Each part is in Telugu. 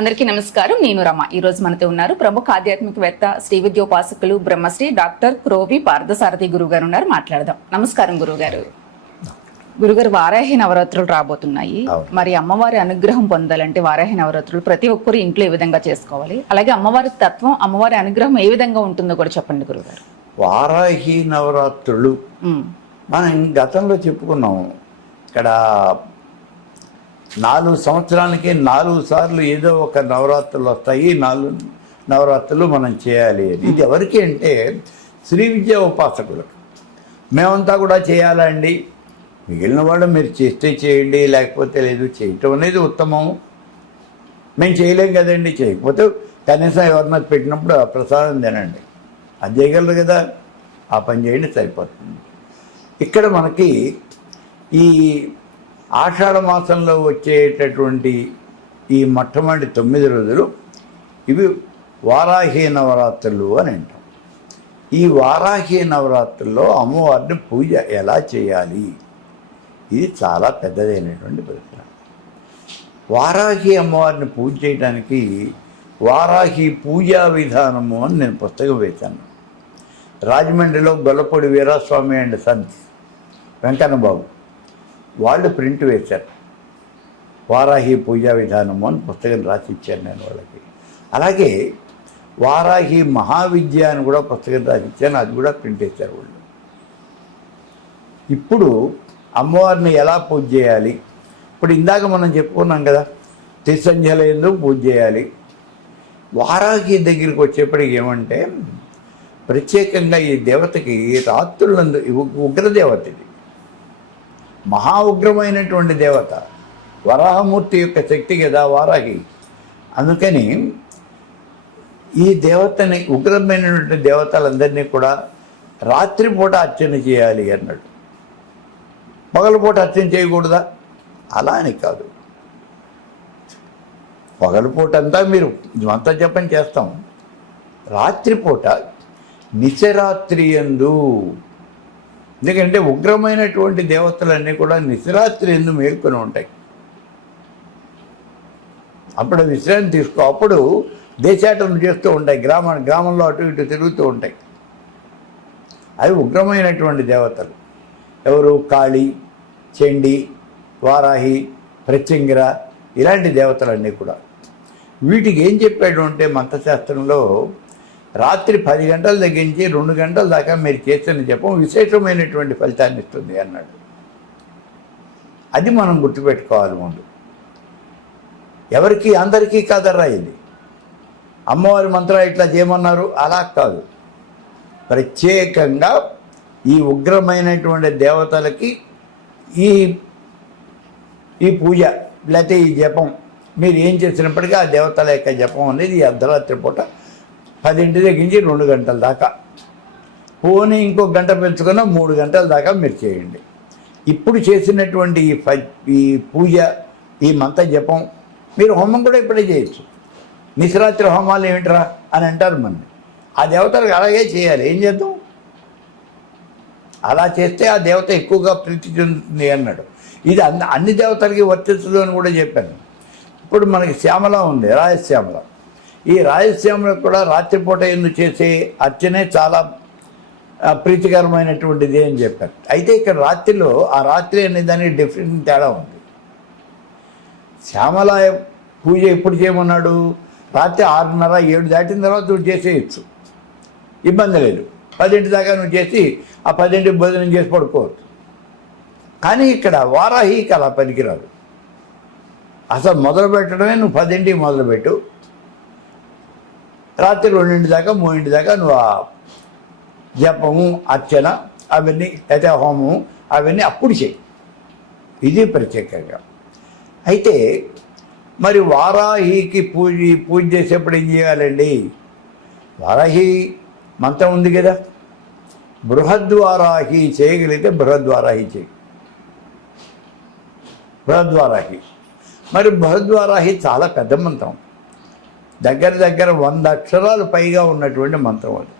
అందరికీ నమస్కారం. నేను రమ. ఈ రోజు మనతో ఉన్నారు ప్రముఖ ఆధ్యాత్మికవేత్త శ్రీ విద్యోపాసకులు బ్రహ్మశ్రీ డాక్టర్ క్రోవి పార్థసారథి గురువు గారు ఉన్నారు. మాట్లాడదాం. నమస్కారం గురుగారు. గురుగారు, వారాహి నవరాత్రులు రాబోతున్నాయి. మరి అమ్మవారి అనుగ్రహం పొందాలంటే వారాహి నవరాత్రులు ప్రతి ఒక్కరు ఇంట్లో ఏ విధంగా చేసుకోవాలి, అలాగే అమ్మవారి తత్వం, అమ్మవారి అనుగ్రహం ఏ విధంగా ఉంటుందో కూడా చెప్పండి గురుగారు. వారాహి నవరాత్రులు మనం గతంలో చెప్పుకున్నాము. ఇక్కడ 4 సంవత్సరాలకి 4 సార్లు ఏదో ఒక నవరాత్రులు వస్తాయి. 4 నవరాత్రులు మనం చేయాలి అని. ఇది ఎవరికి అంటే శ్రీ విద్యా ఉపాసకులకు. మేమంతా కూడా చేయాలండి, మిగిలిన వాళ్ళు మీరు చేస్తే చేయండి, లేకపోతే లేదు. చేయటం అనేది ఉత్తమము. మేము చేయలేం కదండి, చేయకపోతే కనీసం ఎవరినో పెట్టినప్పుడు ఆ ప్రసాదం తినండి, అది చేయగలరు కదా, ఆ పని చేయండి, సరిపోతుంది. ఇక్కడ మనకి ఈ ఆషాఢ మాసంలో వచ్చేటటువంటి ఈ మొట్టమొదటి 9 రోజులు ఇవి వారాహి నవరాత్రులు అని అంటాం. ఈ వారాహి నవరాత్రుల్లో అమ్మవారిని పూజ ఎలా చేయాలి, ఇది చాలా పెద్దదైనటువంటి ప్రశ్న. వారాహి అమ్మవారిని పూజ చేయడానికి వారాహి పూజా విధానము అని నేను పుస్తకం వేశాను. రాజమండ్రిలో గొల్లపూడి వీరాస్వామి అండ్ సన్స్ వెంకన్నబాబు వాళ్ళు ప్రింట్ వేశారు. వారాహి పూజా విధానము అని పుస్తకం రాసి ఇచ్చాను నేను వాళ్ళకి. అలాగే వారాహి మహావిద్య అని కూడా పుస్తకం రాసి ఇచ్చాను, అది కూడా ప్రింట్ వేశారు వాళ్ళు. ఇప్పుడు అమ్మవారిని ఎలా పూజ చేయాలి, ఇప్పుడు ఇందాక మనం చెప్పుకున్నాం కదా, త్రిసంధ్యల యందు పూజ చేయాలి. వారాహి దగ్గరికి వచ్చేప్పటికి ఏమంటే ప్రత్యేకంగా ఈ దేవతకి రాత్రులందు ఉగ్రదేవత, ఇది మహా ఉగ్రమైనటువంటి దేవత, వరాహమూర్తి యొక్క శక్తి కదా వారాహి. అందుకని ఈ దేవతని, ఉగ్రమైనటువంటి దేవతలందరినీ కూడా రాత్రిపూట అర్చన చేయాలి అన్నాడు. పగలపూట అర్చన చేయకూడదా? అలా అని కాదు. పగలపూట అంతా మీరు అంతా జపం చేస్తాం, రాత్రిపూట నిశరాత్రి యందు, ఎందుకంటే ఉగ్రమైనటువంటి దేవతలన్నీ కూడా నిశరాత్రి యందు మేల్కొని ఉంటాయి. అప్పుడు విశ్రాంతి తీసుకో, అప్పుడు దేశాటన చేస్తూ ఉంటాయి, గ్రామంలో అటు ఇటు తిరుగుతూ ఉంటాయి. అవి ఉగ్రమైనటువంటి దేవతలు. ఎవరు? కాళీ, చండి, వారాహి, ప్రత్యంగిర, ఇలాంటి దేవతలన్నీ కూడా. వీటికి ఏం చెప్పాడు అంటే మంత్రశాస్త్రంలో రాత్రి 10 గంటల దగ్గర నుంచి 2 గంటల దాకా మీరు చేసిన జపం విశేషమైనటువంటి ఫలితాన్ని ఇస్తుంది అన్నాడు. అది మనం గుర్తుపెట్టుకోవాలి ముందు. ఎవరికి? అందరికీ కాదర్రా ఇది. అమ్మవారి మంత్రాలు ఇట్లా చేయమన్నారు అలా కాదు. ప్రత్యేకంగా ఈ ఉగ్రమైనటువంటి దేవతలకి ఈ పూజ లేకపోతే ఈ జపం మీరు ఏం చేసినప్పటికీ ఆ దేవతల యొక్క జపం అనేది ఈ అర్ధరాత్రి పూట 10 దగ్గర నుంచి 2 గంటల దాకా, పోనీ ఇంకో గంట పెంచుకున్న 3 గంటల దాకా మీరు చేయండి. ఇప్పుడు చేసినటువంటి ఈ పూజ, ఈ మంత్ర జపం, మీరు హోమం కూడా ఇప్పుడే చేయొచ్చు. నిశరాత్రి హోమాలు ఏమిట్రా అని అంటారు మంది. ఆ దేవతలకు అలాగే చేయాలి. ఏం చేద్దాం? అలా చేస్తే ఆ దేవత ఎక్కువగా ప్రీతి చెందుతుంది అన్నాడు. ఇది అన్ని దేవతలకి వర్తించదు అని కూడా చెప్పాను. ఇప్పుడు మనకి శ్యామల ఉంది, రాయశ్యామల. ఈ రాయలసీమలో కూడా రాత్రిపూట ఎందుకు చేసే అర్చనే చాలా ప్రీతికరమైనటువంటిది అని చెప్పారు. అయితే ఇక్కడ రాత్రిలో ఆ రాత్రి అనే దానికి డిఫరెంట్ తేడా ఉంది. శ్యామల పూజ ఎప్పుడు చేయమన్నాడు? రాత్రి 6:30, 7 దాటిన తర్వాత నువ్వు చేసేయచ్చు, ఇబ్బంది లేదు. 10 దాకా నువ్వు చేసి ఆ 10 భోజనం చేసి పడుకోవచ్చు. కానీ ఇక్కడ వారాహికి అలా పనికిరాదు. అసలు మొదలు పెట్టడమే నువ్వు 10 మొదలుపెట్టు, రాత్రి 2 దాకా 3 దాకా నువ్వు ఆ జపము, అర్చన అవన్నీ, అయితే హోమము అవన్నీ అప్పుడు చేయి. ఇది ప్రత్యేకంగా. అయితే మరి వారాహికి పూజ చేసేప్పుడు ఏం చేయాలండి? వారాహి మంత్రం ఉంది కదా, బృహద్వారాహి చేయగలిగితే బృహద్వారాహి చేయి. బృహద్వారాహి, మరి బృహద్వారాహి చాలా పెద్ద మంత్రం, దగ్గర 100 అక్షరాలు పైగా ఉన్నటువంటి మంత్రం. అది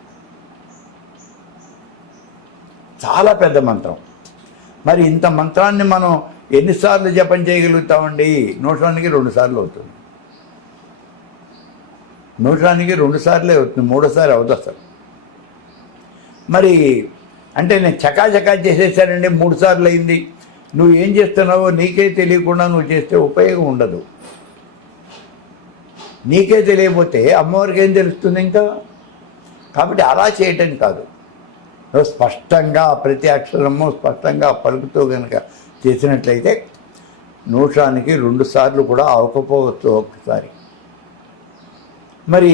చాలా పెద్ద మంత్రం. మరి ఇంత మంత్రాన్ని మనం ఎన్నిసార్లు జపం చేయగలుగుతామండి? నిమిషానికి 2 సార్లు అవుతుంది. నిమిషానికి 2 సార్లే అవుతుంది, 3వ సారి అవుతుంది అసలు. మరి అంటే నేను చకాచకా చేసేసానండి, 3 సార్లు అయింది, నువ్వు ఏం చేస్తున్నావో నీకే తెలియకుండా నువ్వు చేస్తే ఉపయోగం ఉండదు. నీకే తెలియకపోతే అమ్మవారికి ఏం తెలుస్తుంది ఇంకా? కాబట్టి అలా చేయటం కాదు, నువ్వు స్పష్టంగా ప్రతి అక్షరము స్పష్టంగా పలుకుతూ కనుక చేసినట్లయితే నిమిషానికి 2 సార్లు కూడా అవ్వకపోవచ్చు ఒక్కసారి. మరి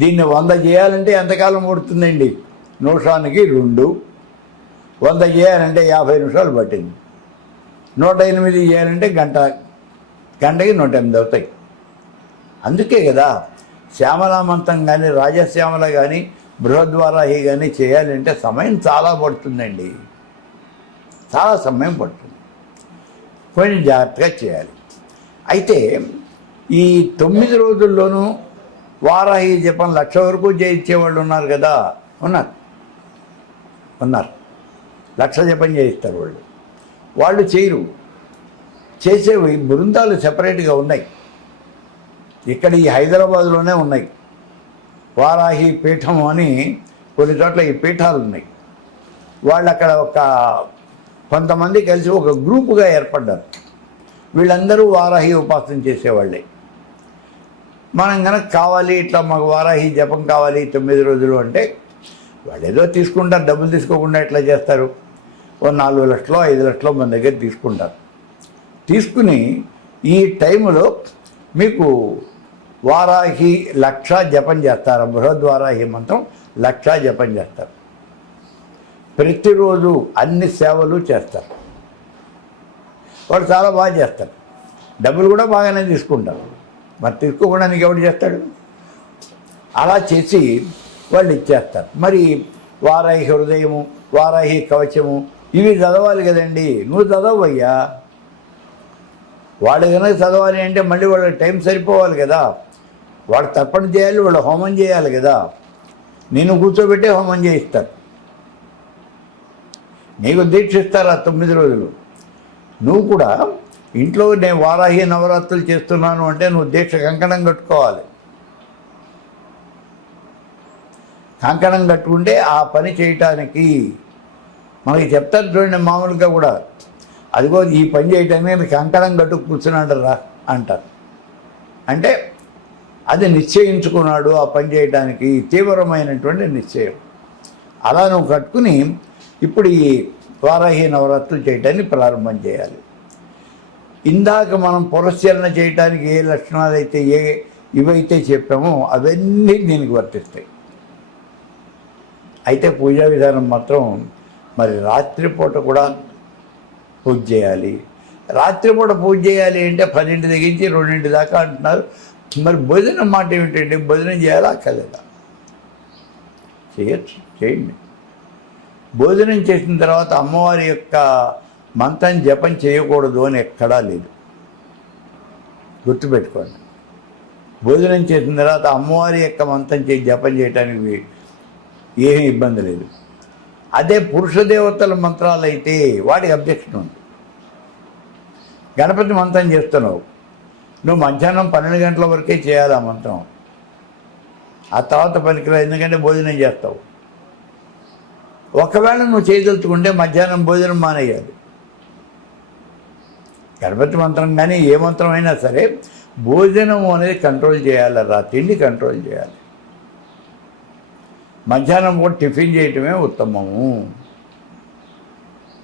దీన్ని 100 చేయాలంటే ఎంతకాలం పడుతుందండి? నిమిషానికి 2, 100 చేయాలంటే 50 నిమిషాలు పట్టింది. 108 చేయాలంటే గంటకి 108 అవుతాయి. అందుకే కదా శ్యామల మంత్రం కానీ రాజశ్యామల కానీ బృహద్వారాహి కానీ చేయాలంటే సమయం చాలా పడుతుందండి, చాలా సమయం పడుతుంది. కొంచెం జాగ్రత్తగా చేయాలి. అయితే ఈ 9 రోజుల్లోనూ వారాహి జపం 1,00,000 వరకు చేయించేవాళ్ళు ఉన్నారు కదా, ఉన్నారు 1,00,000 జపం చేయిస్తారు వాళ్ళు చేయరు. చేసేవి బృందాలు సెపరేట్గా ఉన్నాయి. ఇక్కడ ఈ హైదరాబాద్లోనే ఉన్నాయి వారాహి పీఠం అని, కొన్ని చోట్ల ఈ పీఠాలు ఉన్నాయి. వాళ్ళు అక్కడ కొంతమంది కలిసి ఒక గ్రూపుగా ఏర్పడ్డారు. వీళ్ళందరూ వారాహి ఉపాసన చేసేవాళ్ళే. మనం కనుక కావాలి, ఇట్లా మాకు వారాహి జపం కావాలి 9 రోజులు అంటే వాళ్ళు ఏదో తీసుకుంటారు, డబ్బులు తీసుకోకుండా ఎట్లా చేస్తారు? ఓ 4 లక్షలు 5 లక్షలు మన దగ్గర తీసుకుంటారు. తీసుకుని ఈ టైంలో మీకు వారాహి 1,00,000 జపం చేస్తారు. బృహద్వారాహి మంత్రం 1,00,000 జపం చేస్తారు. ప్రతిరోజు అన్ని సేవలు చేస్తారు. వాళ్ళు చాలా బాగా చేస్తారు, డబ్బులు కూడా బాగానే తీసుకుంటారు. మరి తీసుకోకుండా నీకు ఎవడు చేస్తాడు? అలా చేసి వాళ్ళు ఇచ్చేస్తారు. మరి వారాహి హృదయము, వారాహి కవచము ఇవి చదవాలి కదండి. నువ్వు చదవయ్యా. వాళ్ళు కనుక చదవాలి అంటే మళ్ళీ వాళ్ళకి టైం సరిపోవాలి కదా. వాడు తర్పణ చేయాలి, వాళ్ళు హోమం చేయాలి కదా. నేను కూర్చోబెట్టే హోమం చేయిస్తారు, నీకు దీక్షిస్తారు ఆ 9 రోజులు. నువ్వు కూడా ఇంట్లో నేను వారాహి నవరాత్రులు చేస్తున్నాను అంటే నువ్వు దీక్ష కంకణం కట్టుకోవాలి. కంకణం కట్టుకుంటే ఆ పని చేయటానికి మనకి చెప్తారు చూడండి. మామూలుగా కూడా అదిగో ఈ పని చేయటానికి కంకణం కట్టు కూర్చున్నాడు రా అంటారు. అంటే అది నిశ్చయించుకున్నాడు ఆ పని చేయడానికి, తీవ్రమైనటువంటి నిశ్చయం. అలా నువ్వు కట్టుకుని ఇప్పుడు ఈ వారాహి నవరాత్రులు చేయటానికి ప్రారంభం చేయాలి. ఇందాక మనం పురస్చరణ చేయటానికి ఏ లక్షణాలు అయితే ఇవైతే చెప్పామో అవన్నీ దీనికి వర్తిస్తాయి. అయితే పూజా విధానం మాత్రం మరి రాత్రిపూట కూడా పూజ చేయాలి. రాత్రిపూట పూజ చేయాలి అంటే 10 తెగించి 2 దాకా అంటున్నారు. మరి భోజనం మాట ఏమిటండి? భోజనం చేయాలా కలదా? చేయొచ్చు, చేయండి. భోజనం చేసిన తర్వాత అమ్మవారి యొక్క మంత్రం జపం చేయకూడదు అని ఎక్కడా లేదు, గుర్తుపెట్టుకోండి. భోజనం చేసిన తర్వాత అమ్మవారి యొక్క మంత్రం జపం చేయడానికి ఏమీ ఇబ్బంది లేదు. అదే పురుష దేవతల మంత్రాలు అయితే వాటికి అబ్జెక్షన్ ఉంది. గణపతి మంత్రం చేస్తున్నావు, నువ్వు మధ్యాహ్నం 12 గంటల వరకే చేయాలి ఆ మంత్రం. ఆ తర్వాత పనికిరా, ఎందుకంటే భోజనం చేస్తావు. ఒకవేళ నువ్వు చేయదలుచుకుంటే మధ్యాహ్నం భోజనం మానేయాలి. గణపతి మంత్రం కానీ ఏ మంత్రం అయినా సరే భోజనం అనేది కంట్రోల్ చేయాలి, తిండి కంట్రోల్ చేయాలి. మధ్యాహ్నం కూడా టిఫిన్ చేయటమే ఉత్తమము.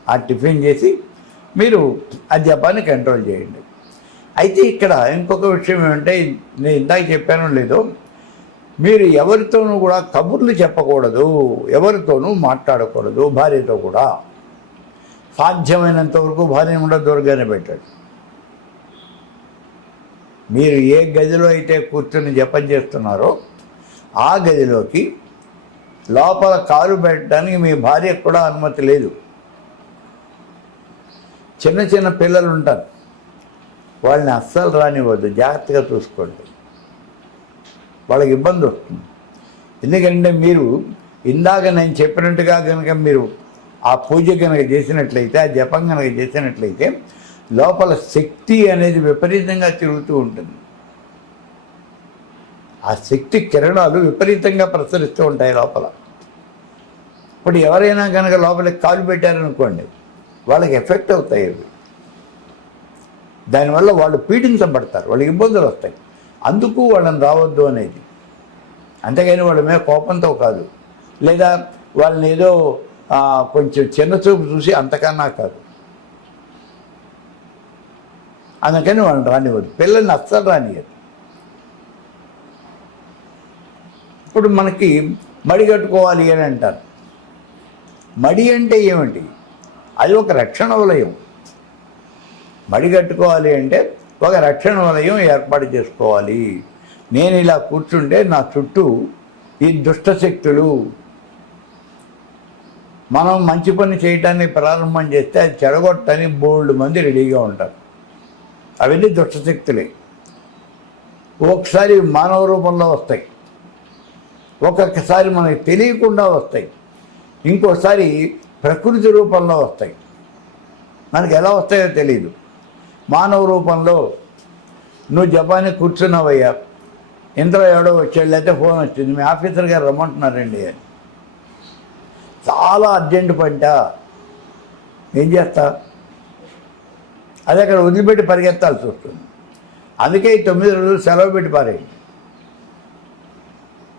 ఆ టిఫిన్ చేసి మీరు ఆ జపాన్ని కంట్రోల్ చేయండి. అయితే ఇక్కడ ఇంకొక విషయం ఏమంటే, నేను ఇందాక చెప్పానో లేదో, మీరు ఎవరితోనూ కూడా కబుర్లు చెప్పకూడదు, ఎవరితోనూ మాట్లాడకూడదు. భార్యతో కూడా సాధ్యమైనంత వరకు భార్యను కూడా దూరంగానే పెట్టండి. మీరు ఏ గదిలో అయితే కూర్చొని జపం చేస్తున్నారో ఆ గదిలోకి లోపల కాలు పెట్టడానికి మీ భార్యకు కూడా అనుమతి లేదు. చిన్న చిన్న పిల్లలు ఉంటారు, వాళ్ళని అస్సలు రానివ్వద్దు, జాగ్రత్తగా చూసుకోండి. వాళ్ళకి ఇబ్బంది వస్తుంది. ఎందుకంటే మీరు ఇందాక నేను చెప్పినట్టుగా కనుక మీరు ఆ పూజ కనుక చేసినట్లయితే, ఆ జపం కనుక చేసినట్లయితే లోపల శక్తి అనేది విపరీతంగా తిరుగుతూ ఉంటుంది. ఆ శక్తి కిరణాలు విపరీతంగా ప్రసరిస్తూ ఉంటాయి లోపల. ఇప్పుడు ఎవరైనా కనుక లోపలికి కాలు పెట్టారనుకోండి, వాళ్ళకి ఎఫెక్ట్ అవుతాయి అవి. దానివల్ల వాళ్ళు పీడించబడతారు, వాళ్ళకి ఇబ్బందులు వస్తాయి. అందుకు వాళ్ళని రావద్దు అనేది. అంతేగాని వాళ్ళ మీద కోపంతో కాదు, లేదా వాళ్ళని ఏదో కొంచెం చిన్న చూపు చూసి అంతకన్నా కాదు. అందుకని వాళ్ళని రానివ్వద్దు, పిల్లల్ని అస్సలు రానివ్వదు. ఇప్పుడు మనకి మడి కట్టుకోవాలి అని అంటారు. మడి అంటే ఏమిటి? అది ఒక రక్షణ వలయం. మడి కట్టుకోవాలి అంటే ఒక రక్షణ వలయం ఏర్పాటు చేసుకోవాలి. నేను ఇలా కూర్చుంటే నా చుట్టూ ఈ దుష్టశక్తులు, మనం మంచి పని చేయటాన్ని ప్రారంభం చేస్తే అది చెడగొట్టని బోల్డ్ మంది రెడీగా ఉంటారు. అవన్నీ దుష్టశక్తులే. ఒకసారి మానవ రూపంలో వస్తాయి, ఒక్కొక్కసారి మనకి తెలియకుండా వస్తాయి, ఇంకోసారి ప్రకృతి రూపంలో వస్తాయి. మనకి ఎలా వస్తాయో తెలియదు. మానవ రూపంలో నువ్వు జపానికి కూర్చున్నావయ్యా, ఇంతలో ఎవడో వచ్చాడు, లేకపోతే ఫోన్ వచ్చింది, మీ ఆఫీసర్ గారు రమ్మంటున్నారండి అని. చాలా అర్జెంటు పంట, ఏం చేస్తా? అది అక్కడ వదిలిపెట్టి పరిగెత్తాల్సి వస్తుంది. అందుకే ఈ 9 రోజులు సెలవు పెట్టి పారేయండి.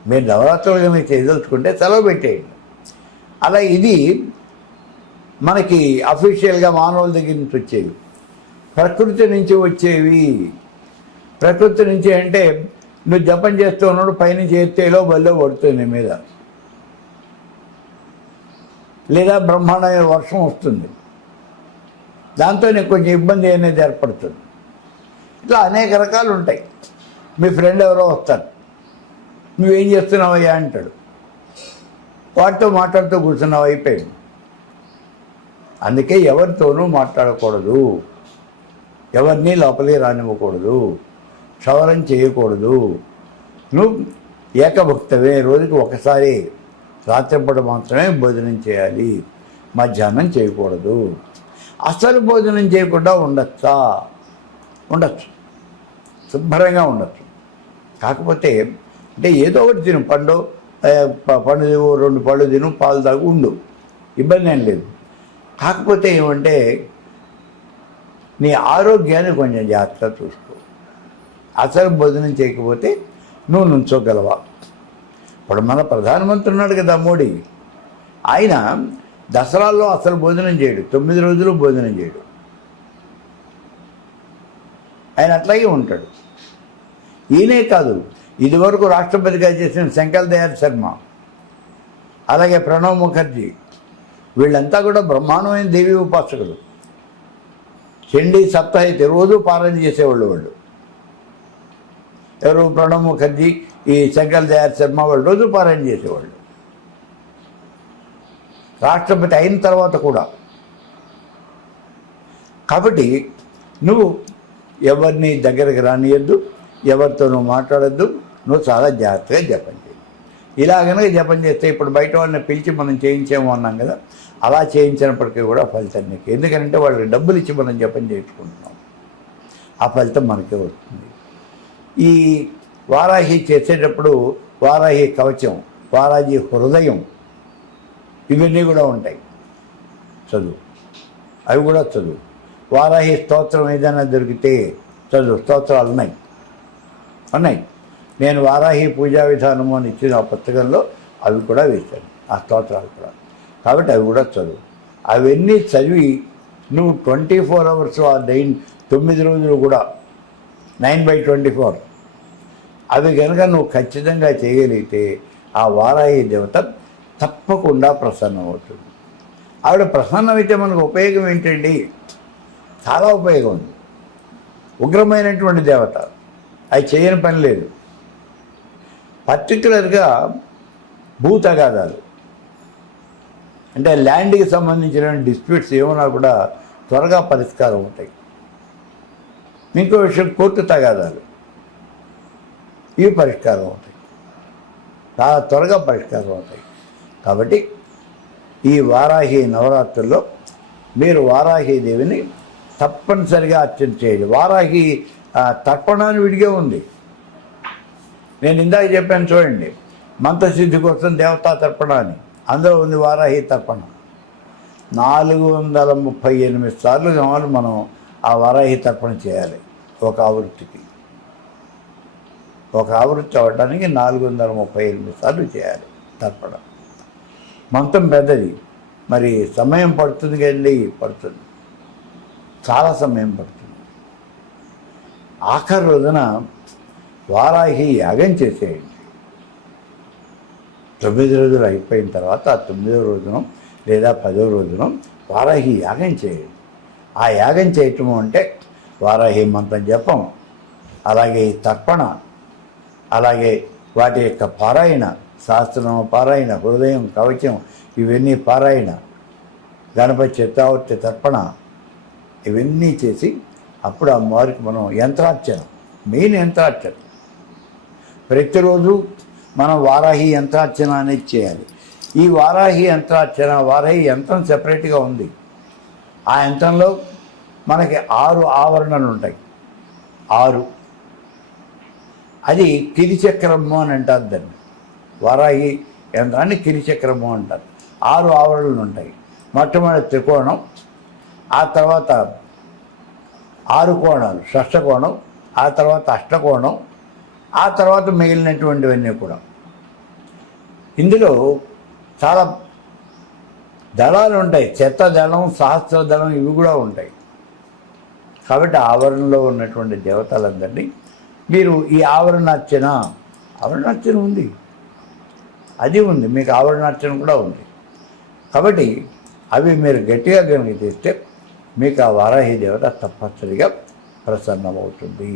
మీరు నవరాత్రులుగా మీరు చేయదలుచుకుంటే సెలవు పెట్టేయండి. అలా ఇది మనకి అఫీషియల్గా మానవుల దగ్గర నుంచి వచ్చేవి, ప్రకృతి నుంచి వచ్చేవి. ప్రకృతి నుంచి అంటే నువ్వు జపం చేస్తూ ఉన్నాడు, పైనుంచి ఎత్తేలో బల్లో పడుతుంది మీద, లేదా బ్రహ్మాండమైన వర్షం వస్తుంది, దాంతో నీకు కొంచెం ఇబ్బంది అనేది ఏర్పడుతుంది. ఇట్లా అనేక రకాలు ఉంటాయి. మీ ఫ్రెండ్ ఎవరో వస్తారు, నువ్వేం చేస్తున్నావయ్యా అంటాడు, వాటితో మాట్లాడుతూ కూర్చున్నావు, అయిపోయింది. అందుకే ఎవరితోనూ మాట్లాడకూడదు, ఎవరిని లోపలికి రానివ్వకూడదు, క్షవరం చేయకూడదు. నువ్వు ఏకభక్తవే, రోజుకి ఒకసారి రాత్రిపూట మాత్రమే భోజనం చేయాలి, మధ్యాహ్నం చేయకూడదు. అసలు భోజనం చేయకుండా ఉండొచ్చా? ఉండొచ్చు, శుభ్రంగా ఉండొచ్చు. కాకపోతే అంటే ఏదో ఒకటి తిను, పండు 2 పళ్ళు తిను, పాలు తాగు, ఉండు, ఇబ్బంది ఏం లేదు. కాకపోతే ఏమంటే నీ ఆరోగ్యాన్ని కొంచెం జాగ్రత్తగా చూసుకో. అసలు భోజనం చేయకపోతే నువ్వు నుంచోగలవా? ఇప్పుడు మన ప్రధానమంత్రి ఉన్నాడు కదా మోడీ, ఆయన దసరాల్లో అసలు భోజనం చేయడు, 9 రోజులు భోజనం చేయడు. ఆయన అట్లాగే ఉంటాడు. ఈయనే కాదు, ఇదివరకు రాష్ట్రపతిగా చేసిన శంకర్ దయాళ్ శర్మ, అలాగే ప్రణబ్ ముఖర్జీ, వీళ్ళంతా కూడా బ్రహ్మాండమైన దేవీ ఉపాసకులు. చండీ సప్తాహితి రోజు పారాయణ చేసేవాళ్ళు వాళ్ళు. ఎవరు? ప్రణబ్ ముఖర్జీ, ఈ శంకర్ దయాళ్ శర్మ వాళ్ళు రోజు పారాయణ చేసేవాళ్ళు, రాష్ట్రపతి అయిన తర్వాత కూడా. కాబట్టి నువ్వు ఎవరిని దగ్గరికి రానియద్దు, ఎవరితోనూ మాట్లాడద్దు, నువ్వు చాలా జాగ్రత్తగా జపం చేయి. ఇలా కనుక జపం చేస్తే, ఇప్పుడు బయట వాళ్ళని పిలిచి మనం చేయించాము అన్నాం కదా, అలా చేయించినప్పటికీ కూడా ఫలితం నీకు. ఎందుకంటే వాళ్ళకి డబ్బులు ఇచ్చి మనం జపం చేయించుకుంటున్నాం, ఆ ఫలితం మనకే వస్తుంది. ఈ వారాహి చేసేటప్పుడు వారాహి కవచం, వారాహి హృదయం, ఇవన్నీ కూడా ఉంటాయి, చదువు, అవి కూడా చదువు. వారాహి స్తోత్రం ఏదైనా దొరికితే చదువు, స్తోత్రాలు ఉన్నాయి. నేను వారాహి పూజా విధానము అని ఇచ్చిన ఆ పుస్తకంలో అవి కూడా వేశాను, ఆ స్తోత్రాలు కూడా. కాబట్టి అవి కూడా చదువు. అవన్నీ చదివి నువ్వు 24 hours ఆ 9 రోజులు కూడా 9/24 అవి కనుక నువ్వు ఖచ్చితంగా చేయగలిగితే ఆ వారాహి దేవత తప్పకుండా ప్రసన్నమవుతుంది. ఆవిడ ప్రసన్నమైతే మనకు ఉపయోగం ఏంటండి? చాలా ఉపయోగం ఉంది. ఉగ్రమైనటువంటి దేవత, అది చేయని పని లేదు. పర్టికులర్గా భూ తగాదాలు అంటే ల్యాండ్కి సంబంధించిన డిస్ప్యూట్స్ ఏమైనా కూడా త్వరగా పరిష్కారం అవుతాయి. ఇంకో విషయం, కోర్టు తగాదాలు, ఇవి పరిష్కారం అవుతాయి, చాలా త్వరగా పరిష్కారం అవుతాయి. కాబట్టి ఈ వారాహి నవరాత్రుల్లో మీరు వారాహి దేవిని తప్పనిసరిగా అర్చన చేయాలి. వారాహి తర్పణాన్ని విడిగా ఉంది, నేను ఇందాక చెప్పాను చూడండి, మంత్రసిద్ధి కోసం దేవతా తర్పణ అని, అందులో ఉంది వారాహి తర్పణ. 438 సార్లు కావాలి మనం ఆ వారాహి తర్పణ చేయాలి ఒక ఆవృత్తికి. ఒక ఆవృత్తి అవ్వడానికి 438 సార్లు చేయాలి తర్పణ. మంత్రం పెద్దది, మరి సమయం పడుతుంది కదండి, పడుతుంది, చాలా సమయం పడుతుంది. ఆఖరి రోజున వారాహి యాగం చేసేయండి. 9 రోజులు అయిపోయిన తర్వాత ఆ 9వ రోజున లేదా 10వ రోజున వారాహి యాగం చేయండి. ఆ యాగం చేయటం అంటే వారాహి మంత్రం జపం, అలాగే ఈ తర్పణ, అలాగే వాటి యొక్క పారాయణ, శాస్త్రనామ పారాయణ, హృదయం కవచం, ఇవన్నీ పారాయణ, గణపతి చిత్తావర్తి తర్పణ, ఇవన్నీ చేసి అప్పుడు అమ్మవారికి మనం యంత్రార్చన, మెయిన్ యంత్రార్చన. ప్రతిరోజు మనం వారాహి యంత్రార్చన అనేది చేయాలి. ఈ వారాహి యంత్రార్చన, వారాహి యంత్రం సెపరేట్గా ఉంది. ఆ యంత్రంలో మనకి 6 ఆవరణలు ఉంటాయి. 6, అది కిరిచక్రము అని అంటారు దాన్ని. వారాహి యంత్రాన్ని కిరిచక్రము అంటారు. 6 ఆవరణలు ఉంటాయి. మొట్టమొదటి త్రికోణం, ఆ తర్వాత 6 కోణాలు, షష్ఠకోణం, ఆ తర్వాత అష్టకోణం, ఆ తర్వాత మిగిలినటువంటివన్నీ కూడా. ఇందులో చాలా దళాలు ఉంటాయి, చెత్త దళం, సహస్ర దళం, ఇవి కూడా ఉంటాయి. కాబట్టి ఆవరణలో ఉన్నటువంటి దేవతలందరినీ మీరు ఈ ఆవరణార్చన ఉంది, అది ఉంది, మీకు ఆవరణార్చన కూడా ఉంది. కాబట్టి అవి మీరు గట్టిగా కనుక చేస్తే మీకు ఆ వారాహి దేవత తప్పనిసరిగా ప్రసన్నమవుతుంది.